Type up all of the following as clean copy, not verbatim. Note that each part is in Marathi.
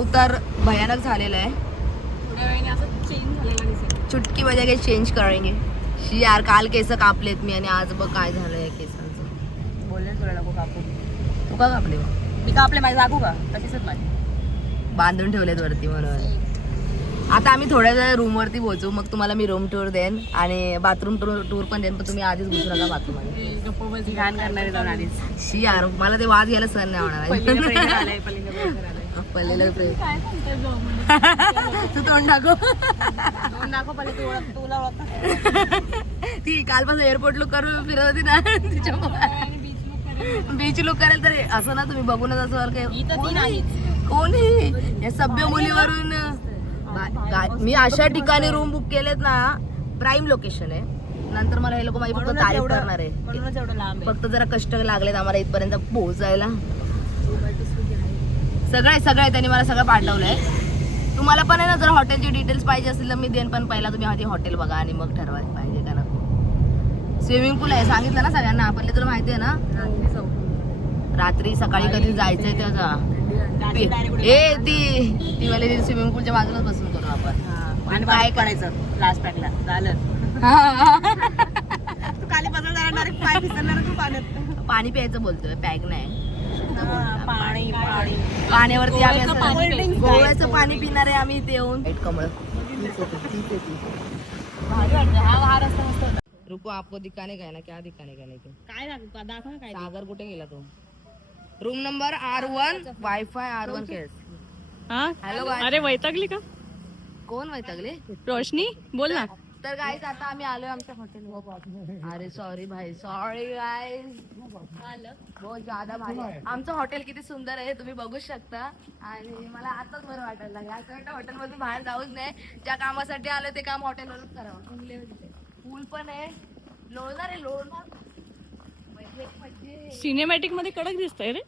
अवतार भयानक झालेला आहे. थोड्या वेळाने असं चेंज झालेला दिसेल. चुटकी बजाय चेंज करेंगे. शी यार काल केस कापलेत मी आणि आज बघ काय झालं या केसांचं. बोलले तुला नको कापू. तू का कापले मग? मी कापले माझे लागू का तशीच माझी बांधून ठेवलेत वरती म्हणून. आता आम्ही थोड्या वेळ रूम वरती पोहोचू मग तुम्हाला मी रूम टूर देईन आणि बाथरूम टूर पण देईन पण तुम्ही आधीच घुसू नका बाथरूम मध्ये. गप्प बस घाण करणारे जाऊन आधीच. शी यार मला ते वाज घ्यायला सहन नाही होणार पहिलीला प्रेशर आलंय पहिलीला प्रेशर आलंय. पल्लेलं प्रेम. काय सांगतोय तू तोंड दाखव. दोन दाखव पहिले तू ओळख तुला ओळख. ती कालपासून एअरपोर्ट लुक करून फिरत होती ना तिच्या बीच लुक करायला तर असं ना तुम्ही बघूनच असं काय कोणी या सभ्य मुलीवरून मी अशा ठिकाणी रूम बुक केलेत ना प्राईम लोकेशन आहे. नंतर मला हे लोक माझी फक्त तारीफ करणार आहे. म्हणूनच एवढं लांब फक्त जरा कष्ट लागलेत आम्हाला इथपर्यंत पोहोचायला. सगळे त्यांनी मला सगळं पाठवलंय. तुम्हाला पण आहे ना जर हॉटेलची डिटेल्स पाहिजे असेल तर मी देईन पण पहिला तुम्ही आधी हॉटेल बघा आणि मग ठरवायला पाहिजे का नको. स्विमिंग पूल आहे सांगितलं ना सगळ्यांना आपल्याला तुला माहिती आहे ना. रात्री सकाळी कधी जायचंय त्याचा ए ती मला स्विमिंग पूलच्या बाजूलाच बसून करू आपण आणि काय करायचं लास्ट पॅकला झालं. तू खाली बसून जाणार डायरेक्ट पाय फिसरणार तू पाण्यात. पाणी प्यायचं बोलतोय पॅक नाही. पाणी पाणी पाण्यावरती आम्ही गोव्याचं असं गोव्याचं पाणी पिणार आहे आम्ही इथे येऊन. कमळ भारी वाटतं. हा रस्ता मस्त होता. रुको आपको दिखाने का है ना क्या दिखाने का नाही ते काय दाखव ना काय सागर कुठे गेला तो. Room number R1 wifi R1 केस. हॅलो अरे वैतागली का कोण वैतागले रोशनी बोल ना. तर गाईज आता आम्ही आलोय आमच्या हॉटेल. अरे सॉरी भाई सॉरी गाईज बहुत ज्यादा भारी. आमचं हॉटेल किती सुंदर आहे तुम्ही बघू शकता आणि मला आताच बरं वाटायला लागलं असं वाटतं हॉटेलमधून बाहेर जाऊच नाही. ज्या कामासाठी आलं ते काम हॉटेलवरच करावं. पूल पण आहे लोळणार आहे लोळणार. सिनेमॅटिक मध्ये कडक दिसतंय रे.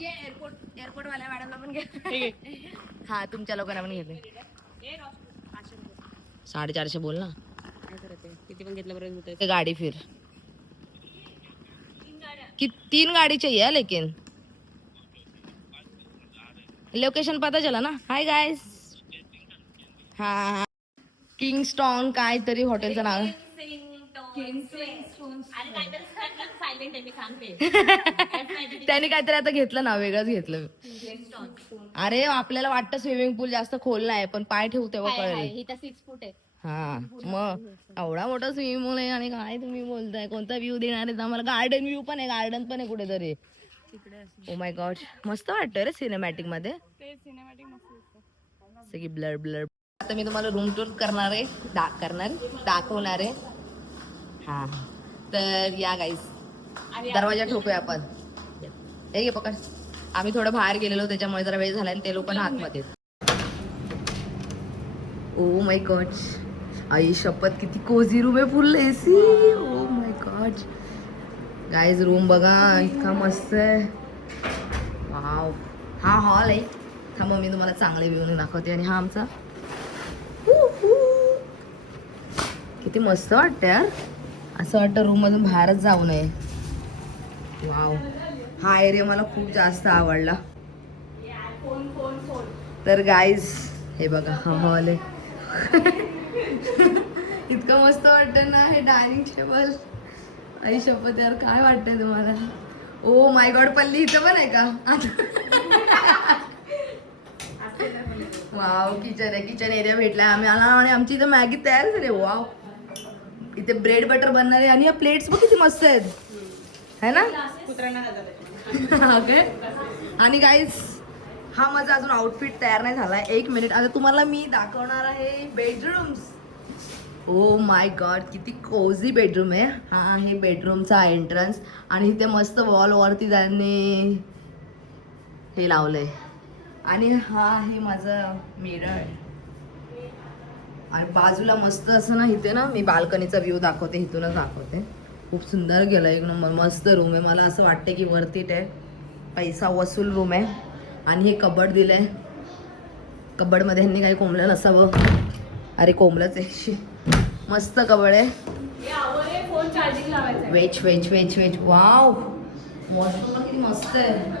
एअरपोर्ट वाल्या मॅडमला पण घे. हा तुमच्या लोकांना पण घेते. 450 बोल ना. किती पण घेतलं बरं. गाड़ी फिर कि 3 गाड़ी चाहिए लेकिन लोकेशन पता चला ना. Hi guys. हा किंगस्टॉन काय तरी हॉटेलचं नाव. त्याने काहीतरी आता घेतलं ना वेगळंच घेतलं. अरे आपल्याला वाटतं स्विमिंग पूल जास्त खोल नाही पण पाय ठेवू तेव्हा कळेल. 6 फूट आहे. हा मग एवढा मोठा स्विमिंग पूल आहे आणि काय तुम्ही बोलताय कोणता व्ह्यू देणार आहे आम्हाला. गार्डन व्ह्यू पण आहे गार्डन पण आहे कुठेतरी. ओ माय गॉड मस्त वाटतं रे सिनेमॅटिक मध्ये. सगळी ब्लर ब्लर. आता मी तुम्हाला रूम टूर करणार आहे दाखवणार आहे. हा तर या गाईस दरवाजा ठोकूया आपण. हे घे पकड. आम्ही थोडं बाहेर गेलेलो त्याच्यामुळे जरा वेळ झाला आणि ते लोक पण आतमध्ये. ओ माय गॉड आई शपथ किती कोझी रूम आहे. फुल AC. O my God guys room बघा इतका मस्त आहे. वाव हा हॉल आहे. थांबा मी तुम्हाला चांगले व्ह्यू दाखवते. आणि हा आमचा किती मस्त वाटतं यार. असं वाटतं रूम मधून बाहेरच जाऊ नये. वाव हा एरिया मला खूप जास्त आवडला. तर गाईज हे बघा हा हॉल आहे. इतकं मस्त वाटतं ना हे डायनिंग टेबल. आई शपथ यार काय वाटतंय तुम्हाला. ओ माय गॉड पल्ली इथं पण आहे का. वाव किचन आहे. किचन एरिया भेटलाय आम्ही आला आणि आमची इथं मॅगी तयार झाली. वाव इथे ब्रेड बटर बनणार आहे आणि या प्लेट्स बघ किती मस्त आहेत है ना. आणि गाईज हा माझा अजून आउटफिट तयार नाही झालाय. 1 मिनिट आता तुम्हाला मी दाखवणार आहे बेडरूम्स. ओ माय गॉड किती कोझी बेडरूम आहे. हा आहे बेडरूमचा एंट्रन्स आणि इथे मस्त वॉलवरती त्यांनी हे लावलंय. आणि हा आहे माझा मिरर आणि बाजूला मस्त असं ना इथे ना मी बाल्कनीचा व्ह्यू दाखवते. इथूनच दाखवते. खूप सुंदर गेला एक नंबर मस्त रूम आहे. मला असं वाटतं की वरती आहे पैसा वसूल रूम आहे. आणि हे कबड दिलंय. कबडमध्ये ह्यांनी काही कोंबलं नसावं. अरे कोंबलंच आहे. मस्त कबड आहे. Vetch vetch vetch vetch wow. Washroom किती मस्त आहे.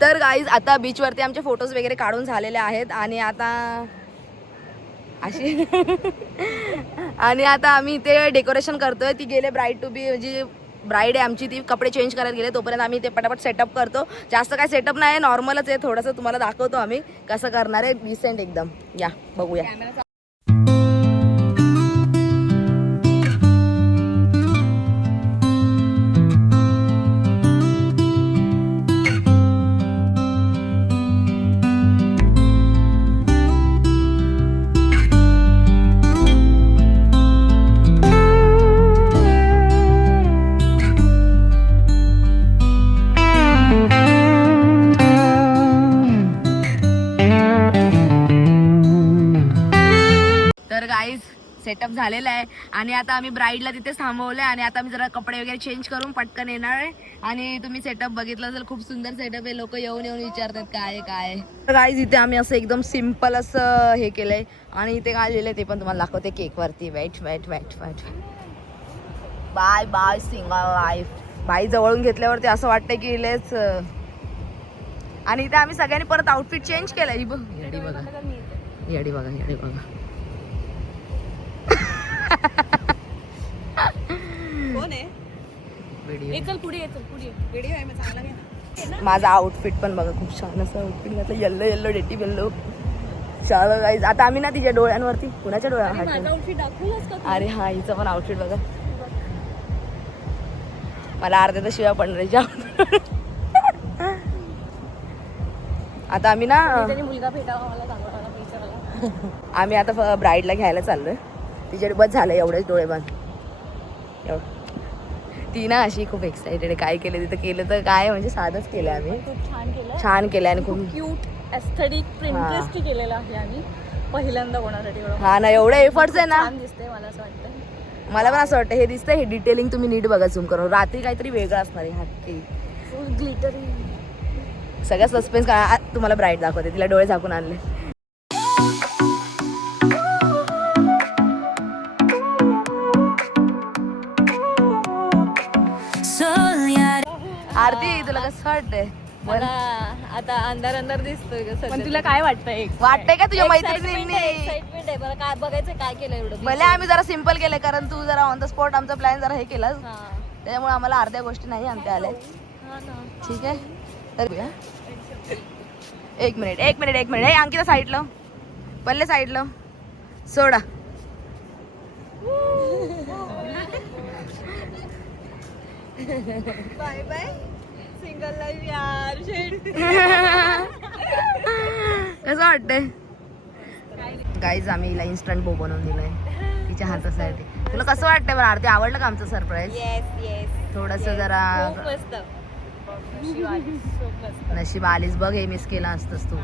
तर गाईज आता बीचवरती आमचे फोटोज वगैरे काढून झालेले आहेत आणि आता अशी आणि आता आम्ही इथे डेकोरेशन करतोय. ती गेले ब्राईड टू बी, जी ब्राईड आहे आमची ती कपडे चेंज करायला गेले, तोपर्यंत आम्ही ते पटापट सेटअप करतो. जास्त काय सेटअप नाही, नॉर्मलच आहे, थोडंसं तुम्हाला दाखवतो आम्ही कसं करणार आहे, डिसेंट एकदम. या बघूया. तर गाईज सेटअप झालेला आहे आणि आता आम्ही ब्राईडला तिथे थांबवलं आणि आता आम्ही जरा कपडे वगैरे चेंज करून पटकन येणार आहे. आणि तुम्ही सेटअप बघितलं असेल, खूप सुंदर सेटअप आहे. लोक येऊन येऊन विचारतात काय काय. तर गाईज इथे आम्ही असं एकदम सिम्पल असं हे केलंय आणि इथे काय लिहिलंय ते पण तुम्हाला दाखवते केक वरती. Wait wait wait wait bye bye single life. बाई जवळून घेतल्यावरती असं वाटतंय की लेच. आणि इथे आम्ही सगळ्यांनी परत आउटफिट चेंज केलंय. ही बघ येडी बघा, येडी बघा, येडी बघा. कोण आहे? चल पुढे ये, चल पुढे व्हिडिओ आहे, मग चांगला घे ना. माझा आउटफिट पण बघा, खूप छान असं आउटफिट घातलं, येल्लो येल्लो डेटी येल्लो. चलो गाईज आता आम्ही ना तिच्या डोळ्यांवरती, कुणाच्या डोळ्यावर? माझा आउटफिट दाखवलंस का? अरे हा, हिचं पण आउटफिट बघा. मला अर्ध्या तर शिवाय पडणाऱ्याच्या. आता आम्ही ना मुलगा भेटावा मला, चांगला पैसा. आम्ही आता ब्राईडला घ्यायला चाललोय. तिचे बस झालं एवढेच डोळे बंद. ती ना अशी खूप एक्साइटेड आहे. काय केलं तिथं, केलं तर काय म्हणजे साधंच केलं आम्ही. खूप छान केलं, छान केलं आणि खूप क्यूट एस्थेटिक प्रिंटेस्ट केलेलं आहे आम्ही पहिल्यांदा कोणासाठी. हा ना, एवढे एफर्ट्स आहे ना. छान दिसते मला असं वाटतं. मला पण असं वाटतं हे दिसतंय, हे डिटेलिंग तुम्ही नीट बघा झूम करून. रात्री काहीतरी वेगळं असणार आहे. हक्की फुल ग्लिटरी. सगळ्या सस्पेन्स तुम्हाला ब्राईड दाखवते. तिला डोळे झाकून आणले. आरती तुला कसं वाटतंय? मला आता अंधार अंधार दिसतोय कसं. पण तुला काय वाटतंय? वाटतंय का तुझ्या मैत्रिणींनी? एक्साइटमेंट आहे मला. काय बघायचं काय केलं एवढं. भले आम्ही जरा सिम्पल केलंय, कारण तू जरा ऑन द स्पॉट आमचा प्लॅन जरा हे केलं, त्याच्यामुळे आम्हाला अर्ध्या गोष्टी नाही आणता आल्या. ठीक आहे, तर एक मिनिट एक मिनिट एक मिनिट. हे अंकिता साईडला, पल्ले साईडला सोडा. बाय बाय सिंगल लाईफ यार. कसं वाटतंय गाईज? आम्ही हिला इन्स्टंट बो बनवून दिलंय तिच्या हातासाठी. तुला कसं वाटतंय बरं आरती? आवडलं का आमचं सरप्राईज? Yes yes. थोडस जरा मस्त. नशीब आलीस बघ, हे मिस केलं असतंस तू.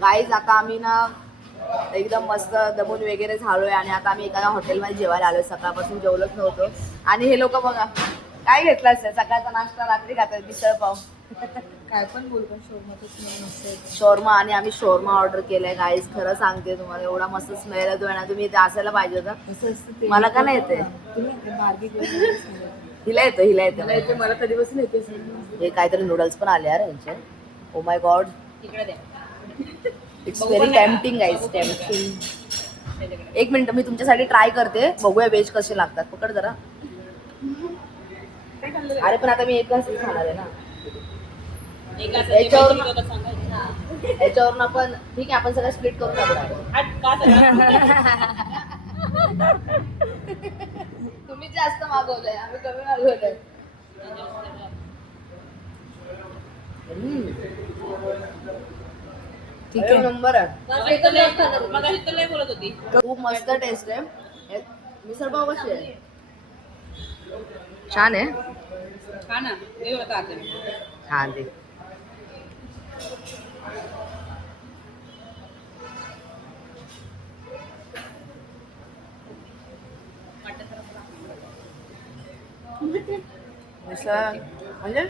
गाईज आता आम्ही ना एकदम मस्त दमून वगैरे झालोय आणि आता आम्ही एका हॉटेलमध्ये जेवायला आलोय. सकाळपासून जेवलोच नव्हतो आणि हे लोक बघा काय घेतलं असेल. सकाळचा नाश्ता रात्री खातात मिसळ पाव. काय पण बोलतो, शोरमा शोरमा. आणि आम्ही शोरमा ऑर्डर केलाय गाईज. खरं सांगते तुम्हाला, एवढा मस्त स्मेल येतोय ना. तुम्ही इथे असायला पाहिजे होतं. मला का नाही येते? हिला येतं, हिला येतं. मला कधीपासून येते. हे काहीतरी नूडल्स पण आले यार यांचे. ओ my God, it's very tempting guys, tempting. एक मिनिट मी तुमच्यासाठी ट्राय करते, बघूया व्हेज कसे लागतात. पकड जरा. अरे पण आता मी एकच खाणार आहे ना. याच्यावरून आपण ठीक आहे, आपण सगळं स्प्लिट करून टाकू. तुम्ही जास्त मागवलंय, आम्ही कमी मागवलंय. ठीक आहे, नंबर आहे. खूप मस्त टेस्ट आहे. मिसळ पाव कशी आहे? छान आहे. छान दे. मिसळ म्हणजे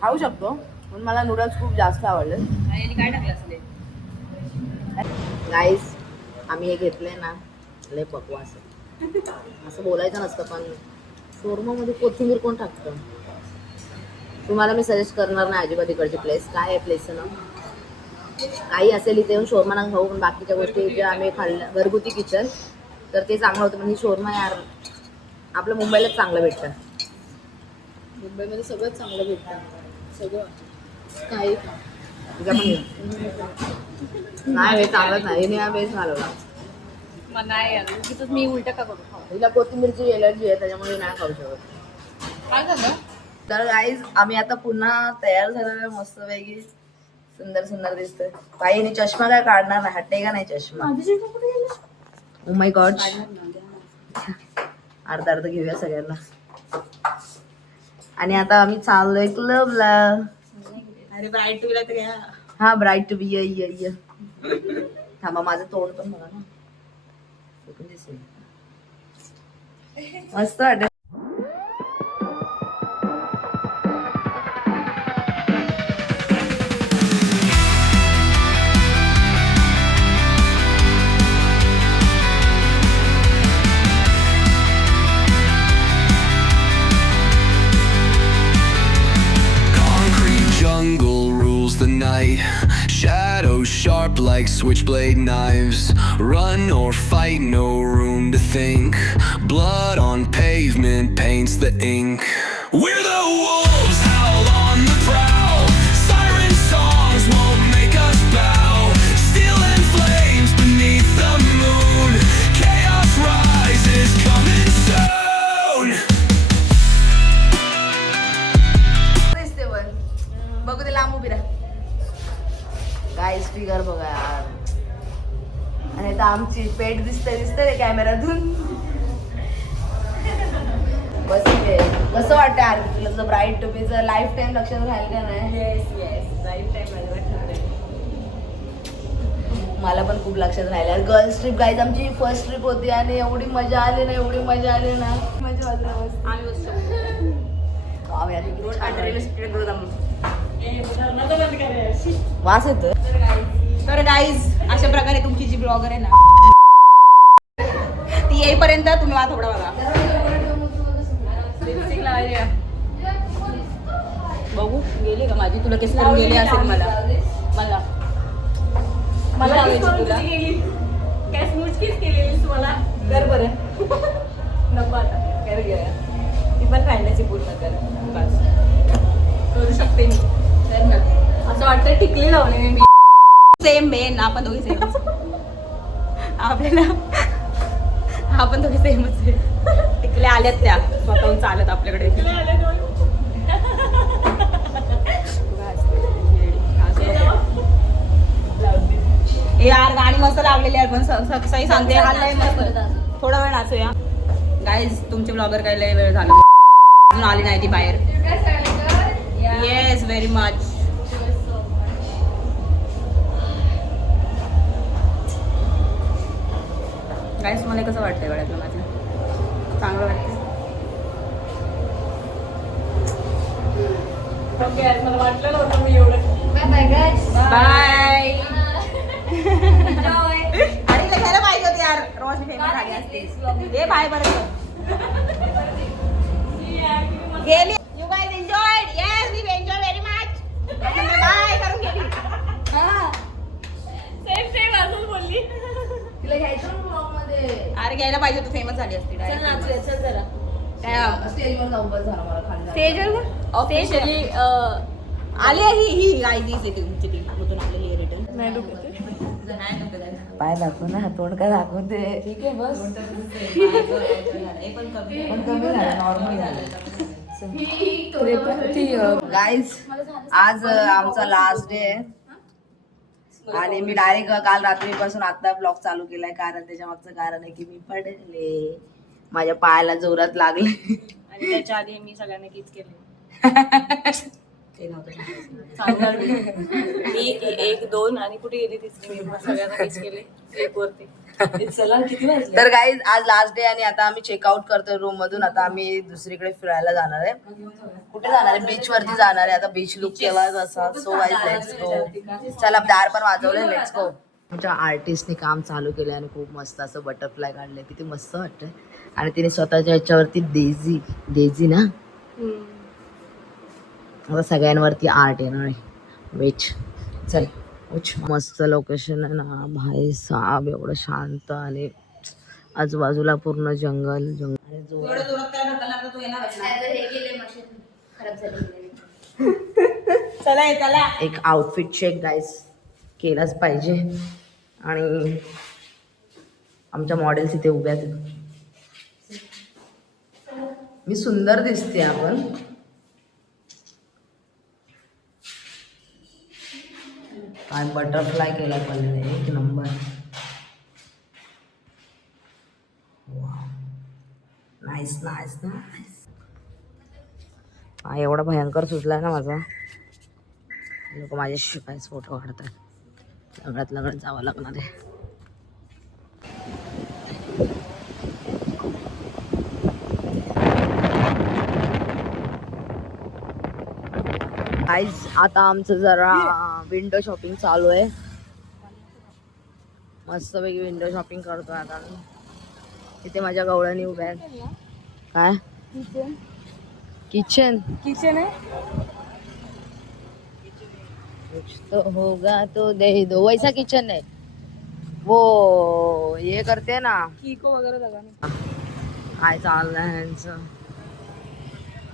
खाऊ शकतो, पण मला नूडल्स खूप जास्त आवडले. काय टाकलं असले गाईस आम्ही हे घेतलंय ना, लय बकवास आहे. असं बोलायचं नसतं, पण शोरमामध्ये कोथिंबीर कोण टाकतं? तुम्हाला मी सजेस्ट करणार नाही अजिबात इकडची प्लेस. काय आहे प्लेसचं नाव? काही असेल इथे येऊन शोरमा ना खाऊ, पण बाकीच्या गोष्टी ज्या आम्ही खाल्ल्या घरगुती किचन तर ते चांगलं होतं. पण ही शोरमा यार आपलं मुंबईलाच चांगलं भेटतं. मुंबईमध्ये सगळं चांगलं भेटतं, सगळं काही तुझ्या पण घे. नाही हे चांगलंच नाही, हिने बेस घालवला. मला नाही आलं. तिथंच मी उलट का करू खाऊ. हिला कोथिंबीरची एलर्जी आहे, त्याच्यामुळे नाही खाऊ शकत. काय झालं? तर गाईज आम्ही आता पुन्हा तयार झालेलो, मस्तपैकी सुंदर सुंदर दिसतोय. बाईने चष्मा काय काढणार नाही, हट्टे का नाही चष्मा. ओ माय गॉड, अर्धा अर्धा घेऊया सगळ्यांना. आणि आता आम्ही चाललोय क्लबला. अरे ब्राईट टूला तर घ्या. हा ब्राईट टू बी य थांबा, माझं तोंड पण बघा ना, मस्त वाटत. Jungle rules the night. Shadows sharp like switchblade knives. Run or fight, no room to think. Blood on pavement paints the ink. We're the wolves, howl on the prowl. Siren songs won't make us bow. Steel and flames beneath the moon. Chaos rises, coming soon. दिसते वर बघू ते लांब उभी राहा. गाईस फिगर बघा यार. आणि आता आमची पेट दिसते कॅमेऱ्यातून. बस कसं वाटतं यार तुला ब्राईट टोपीचं लाईफ टाइम लक्षात राहील का नाही? लाईफ टाइम मला पण खूप लक्षात राहिलं. गर्ल्स ट्रिप गाईज आमची फर्स्ट ट्रिप होती आणि एवढी मजा आली ना, एवढी मजा आली ना. मजा वाजला मस्त. आम्ही बसतो वाव यार, किती रोड छान रेल्वे आहे. स्टेशन करू आम्ही. वास येतो. तर गाईज अशा प्रकारे तुमची जी ब्लॉगर आहे ना ती येईपर्यंत तुम्ही मला थोडा बघा. लिपस्टिक लावायची आहे. बघू गेली का माझी? तुला केस करून गेली असेल. मला मला लावायची तुला. काय स्मूचकीच केलेली तुम्हाला. कर बरं. नको आता कर घ्या. ती पण फायनाची पूर्ण कर. बस करू शकते मी. तर ना असं वाटतं टिकली लावले मी. सेम बेन आपण दोघी सेम. आपल्याला आपण दोघी सेमच आहे. टिकल्या आल्यात त्या स्वतःहून चालत आपल्याकडे. ए यार गाणी मस्त लावलेली यार, पण सही सांगते हाल नाही मस्त. थोडा वेळ नाचूया गाईज. तुमचे ब्लॉगर काय लय वेळ झाला अजून आली नाही ती बाहेर. Yes very much. गाईस मला कसं वाटतंय गळ्यातलं माझं? चांगलं वाटतं. मला वाटलं नव्हतं मी एवढं. बाय. आणि घ्यायला पाहिजे होते यार. रोज फेमस झाली असते. हे बाय बरं गेली. You guys enjoyed. Yes we enjoy very much. Bye करून गेली. सेम सेम अजून बोलली. तिला घ्यायचं ना vlog मध्ये. अरे घ्यायला पाहिजे होतं. फेमस झाली असती. चल जरा स्टेजवर जाऊ. बस झालं मला खाली. स्टेजवर ऑफिशियली आली आहे ही गाईज येते तुमची टीम मधून आलेली रिटर्न. पाय दाखव ना, तोंड काय दाखवते. ठीक आहे बस. पण कमी झालं, नॉर्मल झालं. गाईज आज आमचा लास्ट डे आहे आणि मी डायरेक्ट काल रात्रीपासून आता ब्लॉग चालू केलाय. कारण त्याच्या मागचं कारण आहे की मी पडले, माझ्या पायाला जोरात लागले. आणि त्याच्या आधी मी सगळ्यांना किस केले. ते नव्हतं सांगायचं. सांगणार मी 1, 2 आणि कुठे गेली तिसरी मी सगळ्यांना मिस केले एक वरती. चला किती वाजले? तर गाईज आज लास्ट डे आणि आता आम्ही चेकआउट करतोय रूम मधून. आता आम्ही दुसरीकडे फिरायला जाणार आहे. कुठे जाणार आहे? बीच वरती जाणार आहे. आता बीच लुक केला कसा. So guys let's go. चला दार पण वाजवलंय, लेट्स गो. आमच्या आर्टिस्टने काम चालू केलंय आणि खूप मस्त असं बटरफ्लाय काढलंय. किती मस्त वाटतंय. आणि तिने स्वतःच्या ह्याच्यावरती डेझी ना आता सगळ्यांवरती आर्ट येणार आहे. वेच चल मस्त लोकेशन आहे ना भाई साहेब. एवढं शांत आणि आजूबाजूला पूर्ण जंगल चला एक आउटफिट चेक गाईस केलाच पाहिजे. आणि आमच्या मॉडेल्स इथे उभ्या आहेत. मी सुंदर दिसते. आपण काय बटरफ्लाय केला पण एक नंबर. Nice nice nice. हा एवढा भयंकर सुचलाय ना माझा. लोक माझ्याशी काहीच फोटो काढतात. लगडत जावं लागणार आहे. गाईज आता आमचं जरा विंडो शॉपिंग चालू आहे. मस्तपैकी विंडो शॉपिंग करतोय आता. इथे माझ्या गवळणी उभ्या आहेत. काय किचन आहे. कुछ तो होगा तो दे दो. वैसा किचन है वो. ये करते ना कीको वगैरे लगाने. काय चाललंय ह्यांचं.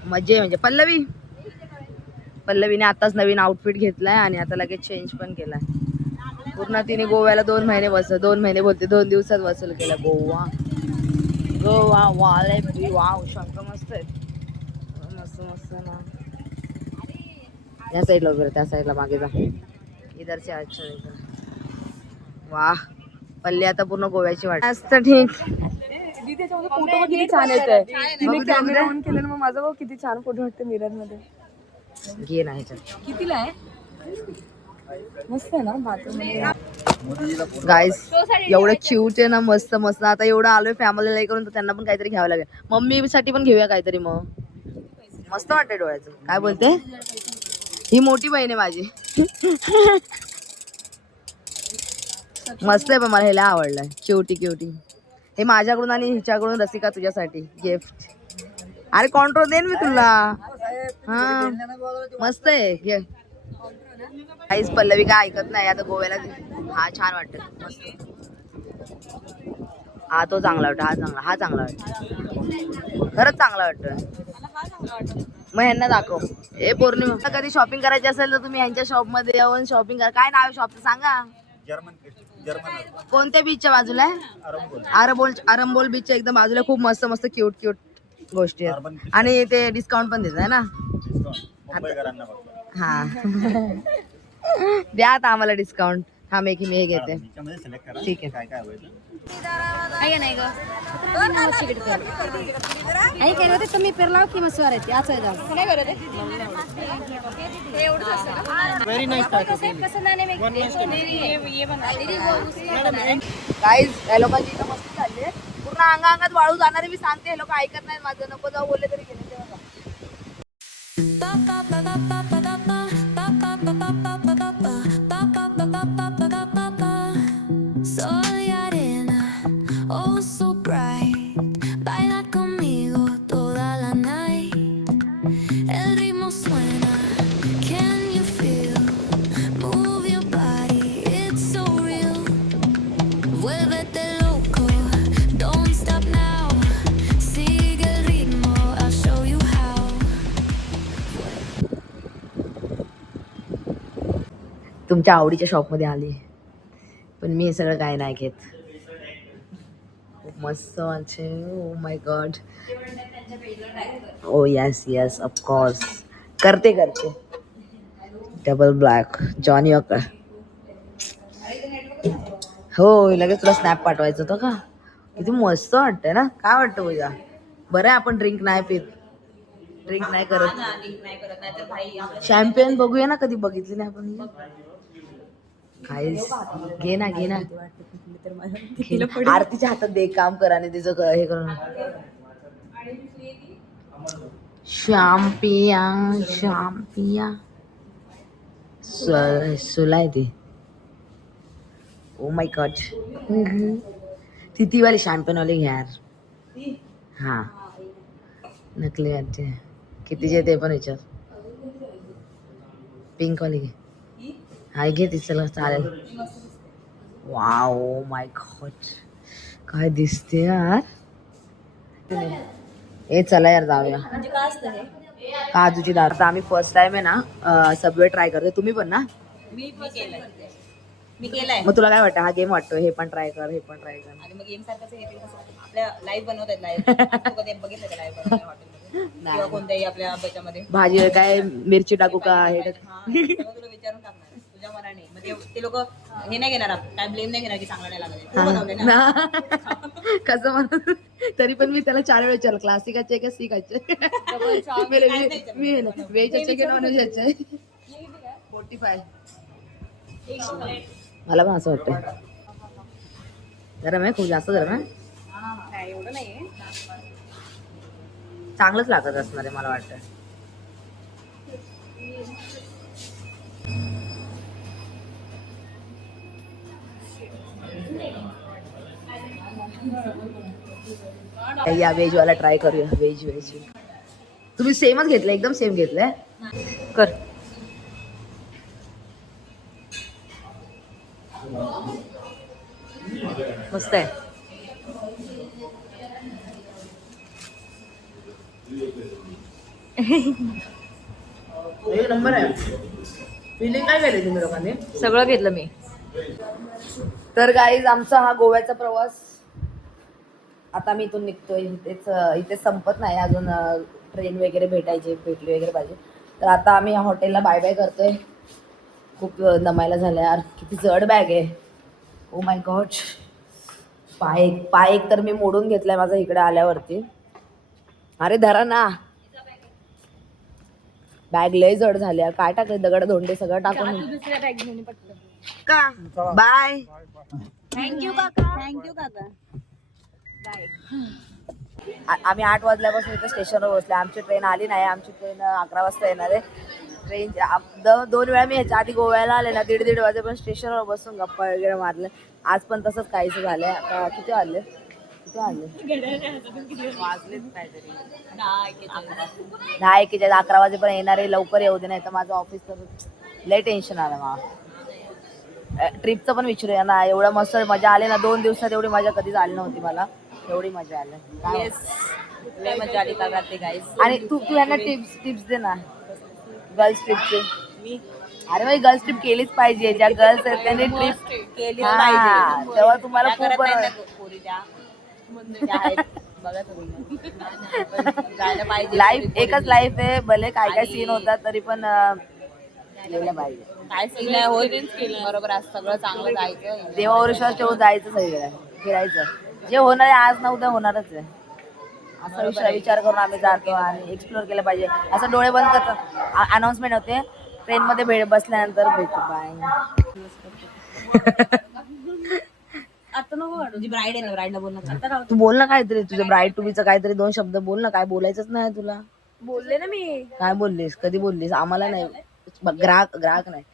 मजे म्हणजे पल्लवीने आताच नवीन आउटफिट घेतलाय आणि आता लगेच चेंज पण केलाय. पूर्ण तिने गोव्याला 2 महिने 2 महिने बोलते 2 दिवसात वसूल केला. गोवा वाले वाव शंकर मस्त आहे. मस्त मस्त ना. या साईडला वगैरे त्या साईडला मागे जा. इधरचे अच्छा वाह. पल्ली आता पूर्ण गोव्याची वाट. मस्त ठीक. फोटो किती छान येतोय. तिने कॅमेरा ऑन केलं मग माझा भाऊ किती छान फोटो वाटते मिरर मध्ये. घे ना ह्याच्यात. कितीला आहे? मस्त आहे ना बाथरूम. गाईस एवढं क्यूट आहे ना. मस्त मस्त. आता एवढं आलोय फॅमिलीला हे करून तर त्यांना पण काहीतरी घ्यावं लागेल. मम्मी साठी पण घेऊया काहीतरी. मग मस्त वाटतंय डोळ्याचं. काय बोलते? ही मोठी बहीण आहे माझी. मस्त आहे पण मला ह्याला आवडलंय. क्युटी. हे माझ्याकडून आणि हिच्याकडून रसिका तुझ्यासाठी गिफ्ट. अरे कॉन्ट्रो देईन मी तुला. हा मस्त आहे. घे. काहीच पल्लवी काय ऐकत नाही. आता गोव्याला हा छान वाटत. मस्त. हा तो चांगला वाटतो. हा चांगला वाटतो. खरंच चांगला वाटतोय. मग ह्यांना दाखव. हे पौर्णिमा कधी शॉपिंग करायची असेल तर तुम्ही ह्यांच्या शॉप मध्ये येऊन शॉपिंग करा. काय नाव आहे शॉपचं सांगा. कोणत्या बीचच्या बाजूला आहे? आरंबोल बीचच्या एकदम बाजूला. खूप मस्त मस्त क्यूट गोष्टी आहेत. आणि ते डिस्काउंट पण देत आहे ना. हा द्या आता आम्हाला डिस्काउंट. हा मी हे घेते. ठीक आहे. नाही ग आणि केलं होते तुम्ही पेरलाव की मसवार आहे आज काय करत गाईज या लोकांची इथं मस्ती चालली आहे. पूर्ण अंगात वाळू जाणारे. मी सांगते हे लोक ऐकत नाही माझं. नको जाऊ बोलले तरी गेले. Soy arena, oh so bright. Baila conmigo toda la night. El ritmo suena, can you feel? Move your body, it's so real. Vuélvete loco, don't stop now. Sigue el ritmo, I'll show you how. तुमच्या आवडीच्या शॉपमध्ये आली पण मी हे सगळं काय नाही घेत. खूप मस्त वाटते. Oh my god. Oh yes of course. करते डबल ब्लॅक जॉनी वॉकर. हो लगेच तुला स्नॅप पाठवायचं होतं का. किती मस्त वाटतंय ना. काय वाटतं पूजा? बरं आहे आपण ड्रिंक नाही पित. ड्रिंक नाही करत. नाही करत नाही तर भाई शॅम्पियन बघूया ना, कधी बघितली नाही आपण. काहीच घे ना घे ना. आरतीच्या हातात दे, काम कर आणि तिचं हे करून. शॅम्पिया शॅम्पिया सुलाय ती. ओ माय गॉड. ती वाली शॅम्पेन वाली घ्या यार. हा नकली वाटते. कितीचे ते पण विचार. पिंक वाली घे. हा घे ती, चला चालेल. वाव माय गॉड, काय दिसते यार. ए चला यार जाऊया. म्हणजे काय असतं हे? काजूची दाल. आता आम्ही फर्स्ट टाइम आहे ना सबवे ट्राय करतोय. तुम्ही पण ना? मी केलंय. मग तुला काय वाटतं? हा गेम वाटतो, हे पण ट्राय कर, हे पण ट्राय कर. आणि मग गेम सारखंच हे आपल्या लाईव्ह बनवतात लाईव्ह. कधी बघितलं का लाईव्ह बनवतात हॉटेलमध्ये किंवा कोणत्याही आपल्या त्याच्यामध्ये? भाजी काय मिरची टाकू का, हे टाकू? तेव्हा तुला विचारून टाकणार तुझ्या मनाने. मग ते लोक हे नाही घेणार, काय ब्लेम नाही घेणार की चांगलं नाही लागत. तू बनवले ना. कसं म्हणत. तरी पण मी त्याला 4 वेळ विचारलं, क्लासिकाचे का सिकाचे. मी व्हेज अच्छे की नॉन व्हेज अच्छे. 45. मला पण असं वाटतं. गरम आहे, खूप जास्त गरम आहे. एवढं नाहीये. चांगलंच लागत असणार आहे मला वाटतं. या व्हेज वाला ट्राय करूया. व्हेज तुम्ही सेमच घेतलंय, एकदम सेम घेतलंय. कर. मस्त आहे. एक नंबर आहे. फिलिंग काय केली तुम्ही लोकांनी? सगळं घेतलं मी. तर गाईज आमचा हा गोव्याचा प्रवास आता मी इथून निघतोय. इथे संपत नाही अजून. ट्रेन वगैरे भेटली वगैरे पाहिजे. तर आता आम्ही या हॉटेलला बाय बाय करतोय. खूप दमायला झालं यार. किती जड बॅग आहे. ओ माय गॉड. पाय एक तर मी मोडून घेतलाय माझा इकडे आल्यावरती. अरे धरा ना. बॅग लय जड झाली यार. काय टाकलं, दगड धोंडे सगळं टाकून. दुसऱ्या बॅग घेऊन पटकन. का बाय. थँक्यू काका. आम्ही 8 वाजल्यापासून इथे स्टेशनवर बसले. आमची ट्रेन आली नाही. आमची ट्रेन 11 वाजता येणार आहे. ट्रेन 2 वेळा मी ह्याच्या आधी गोव्याला आले ना, 1:30 वाजे पण स्टेशनवर बसून गप्पा वगैरे मारले. आज पण तसंच काहीच झालंय. किती वाजले वाजलेच काहीतरी 10:41. 11 वाजेपर्यंत येणार आहे. लवकर येऊ दे, नाही तर माझं ऑफिस तर लय टेन्शन आलं मला. ट्रिपचं पण विचारूया ना. एवढं मस्त मजा आली ना 2 दिवसात. एवढी मजा कधीच आली नव्हती मला. एवढी मजा आली. येस, लय मजा आली काका ते गाईस. आणि तू यांना टिप्स दे ना गर्ल्स ट्रिपचे. अरे भाई गर्ल्स ट्रिप केलीच पाहिजे. ज्या गर्ल्स आहेत त्यांनी ट्रिप केली पाहिजे. तेव्हा तुम्हाला खूप बरं. लाईफ एकच लाईफ आहे. भले काय सीन होतात तरी पण गेलं पाहिजे. काय सीन होत बरोबर. आज सगळं चांगलं जायचं. देवावर विश्वास ठेवून जायचं, सगळं फिरायचं. जे होणार आहे आज ना उद्या होणारच आहे. असा विचार करून आम्ही जातो आणि एक्सप्लोर केलं पाहिजे. असं डोळे बंद करतो. अनाउन्समेंट होते ट्रेनमध्ये बसल्यानंतर भेटू. बाय. आता नको तुझी ब्राईड आहे ना, ब्राईडला बोलणार. तू बोल ना काहीतरी. तुझं ब्राईड टू बीचं काहीतरी 2 शब्द बोल ना. काय बोलायचंच नाही तुला? बोलले ना मी. काय बोललीस? कधी बोललीस? आम्हाला नाही. ग्राहक नाही.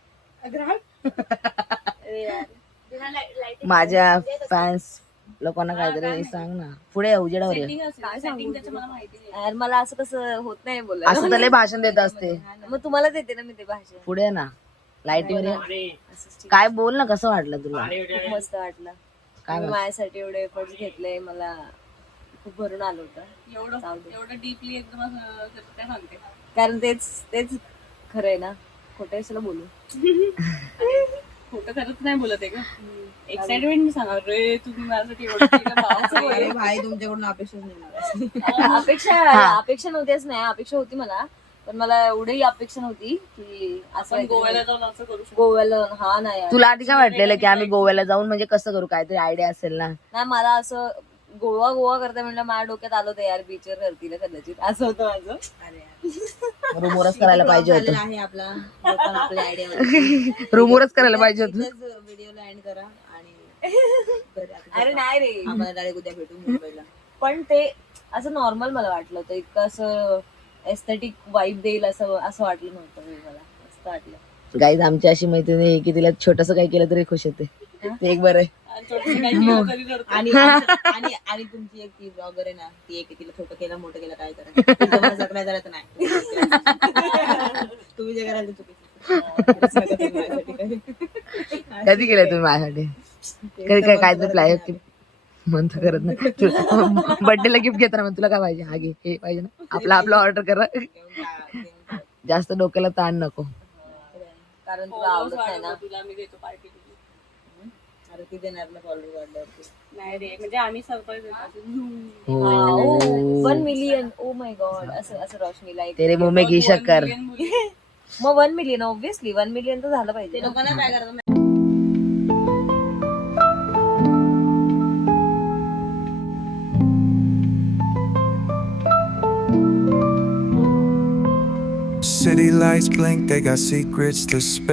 माझ्या फॅन्स लोकांना काहीतरी सांग ना. पुढे उजेडावर ये. यार मला असं कसं होत नाही बोलायला. असं तर लय भाषण देत असते. मग तुम्हाला देते ना मी ते भाषण. पुढे ना लाईटीवर ये. काय बोल ना. कसं वाटलं तुला? खूप मस्त वाटलं. काय तुम्ही माझ्यासाठी एवढे एफर्ट्स घेतले. मला खूप भरून आलं होतं. एवढं डीपली एकदम काय सांगते. कारण तेच खरं आहे ना. खोटं कशाला बोलू. खोटं खरंच नाही बोलत आहे का? एक्साइटमेंट सांगा रे. तुम्ही माझ्यासाठी एवढं केलं भावाचं. अरे भाई तुमच्याकडून अपेक्षाच नाही. अपेक्षा नव्हतीच नाही. अपेक्षा होती मला, पण मला एवढी अपेक्षा नव्हती की असं गोव्याला जाऊन असं करू शकतो. गोव्याला. हा नाही तुला आधी काय वाटलेलं की आम्ही गोव्याला जाऊन म्हणजे कसं करू? काहीतरी आयडिया असेल ना. नाही मला असं गोवा गोवा करता म्हणलं माझ्या डोक्यात आलं होतं यार बीचवर करतील कदाचित असं होतं माझं. रूमवरच करायला पाहिजे होतं. आहे आपला आपल्या आयडिया रूमवरच करायला पाहिजे होतं. व्हिडिओला एंड करा आणि अरे नाही रे आम्हाला डायरेक्ट उद्या भेटू मुंबईला. पण ते असं नॉर्मल मला वाटलं होतं, इतकं असं एस्थेटिक वाईब देईल असं वाटलं नव्हतं मला. मस्त वाटलं. गाईज आमची अशी मैत्रीण आहे की तिला छोटस काही केलं तरी खुश होते. ते एक बरं आहे. आणि आणि आणि तुमची एक ती ब्लॉगर आहे ना, ती एक तिला छोटं केलं मोठं केलं काय करा सगळ्या झालं तर नाही. तुम्ही जे कराल ते चुकीचं. कधी केलंय तुम्ही माझ्यासाठी? कधी काय तर प्लाय म्हणतो करत नाही. बर्थडेला गिफ्ट घेताना मग तुला काय पाहिजे, हा घे, हे पाहिजे ना, आपला ऑर्डर करा. जास्त डोक्याला ताण नको. कारण तुला आवडत नाही ना. तुला मी देतो पार्टी. अरे ती देणार ना फॉलोअर वाढल्यावरती. नाही रे, म्हणजे आम्ही सरप्राईज देतो. 1 मिलियन. O my God. असं रोशनीला एक तेरे मुंह में घी शक्कर. मग 1 मिलियन ऑब्विसली 1 मिलियन तर झालं पाहिजे. लोकांना काय करायचं City lights blink, they got secrets to spare.